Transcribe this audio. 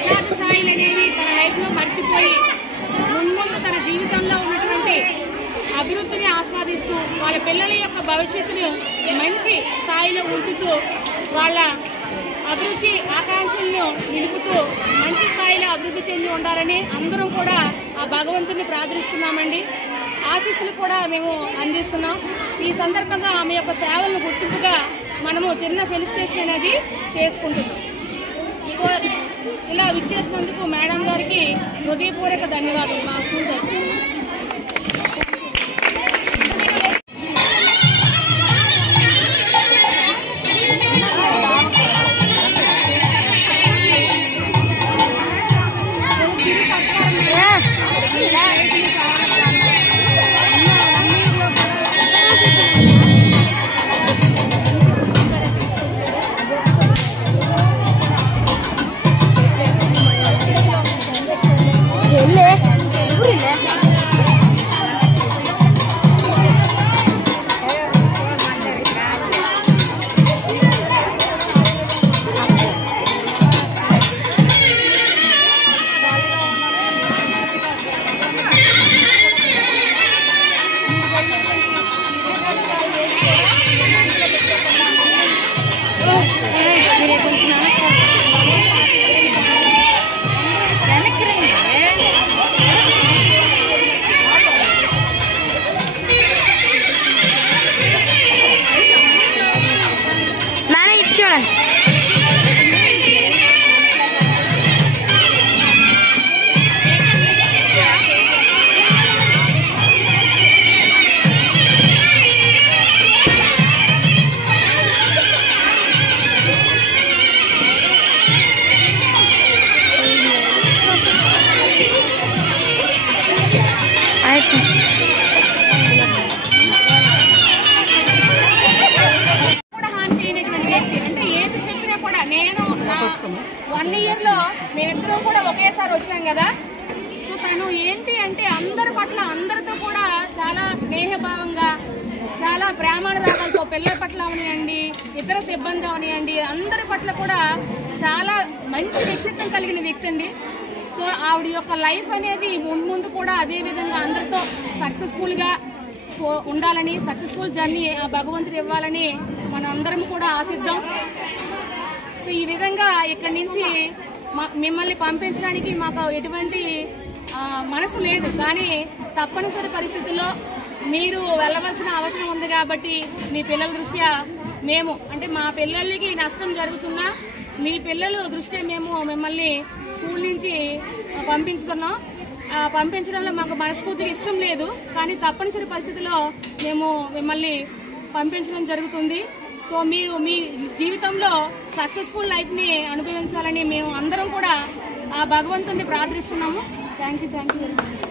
విషాద ఛాయలు అనేవి తన లైఫ్లో మర్చిపోయి ముందు తన జీవితంలో ఉన్నటువంటి అభివృద్ధిని ఆస్వాదిస్తూ వాళ్ళ పిల్లల యొక్క భవిష్యత్తును మంచి స్థాయిలో ఉంచుతూ వాళ్ళ అభివృద్ధి ఆకాంక్షలను నిలుపుతూ మంచి స్థాయిలో అభివృద్ధి చెంది ఉండాలని అందరం కూడా ఆ భగవంతుని ప్రార్థిస్తున్నామండి. ఆశీస్సులు కూడా మేము అందిస్తున్నాం. ఈ సందర్భంగా ఆమె యొక్క సేవలను గుర్తింపుగా మనము చిన్న ఫెలిసిటేషన్ అనేది చేసుకుంటున్నాం. ఇలా విచ్చేసినందుకు మేడం గారికి హృదయపూర్వక ధన్యవాదాలు మా స్కూల్ తరఫున. నేను నా 1 ఇయర్లో మేమిద్దరం కూడా ఒకేసారి వచ్చాం కదా. సో తను ఏంటి అంటే అందరి పట్ల అందరితో కూడా చాలా స్నేహభావంగా చాలా ప్రేమానురాగాలతో పిల్లల పట్ల అవనియండి ఇతర సిబ్బంది అవనియండి అందరి పట్ల కూడా చాలా మంచి వ్యక్తిత్వం కలిగిన వ్యక్తి అండి. సో ఆవిడ యొక్క లైఫ్ అనేది ముందు కూడా అదే విధంగా అందరితో సక్సెస్ఫుల్గా ఉండాలని సక్సెస్ఫుల్ జర్నీ ఆ భగవంతుడు ఇవ్వాలని మనం అందరం కూడా ఆశిద్దాం. సో ఈ విధంగా ఇక్కడి నుంచి మిమ్మల్ని పంపించడానికి మాకు ఎటువంటి మనసు లేదు, కానీ తప్పనిసరి పరిస్థితుల్లో మీరు వెళ్ళవలసిన అవసరం ఉంది కాబట్టి మీ పిల్లల దృష్ట్యా మేము అంటే మా పిల్లలకి నష్టం జరుగుతున్నా మీ పిల్లల దృష్ట్యా మేము మిమ్మల్ని స్కూల్ నుంచి పంపించుతున్నాం. పంపించడంలో మాకు మనస్ఫూర్తిగా ఇష్టం లేదు, కానీ తప్పనిసరి పరిస్థితుల్లో మేము మిమ్మల్ని పంపించడం జరుగుతుంది. సో మీరు మీ జీవితంలో సక్సెస్ఫుల్ లైఫ్ని అనుభవించాలని మేము అందరం కూడా ఆ భగవంతుడిని ప్రార్థిస్తున్నాము. Thank you.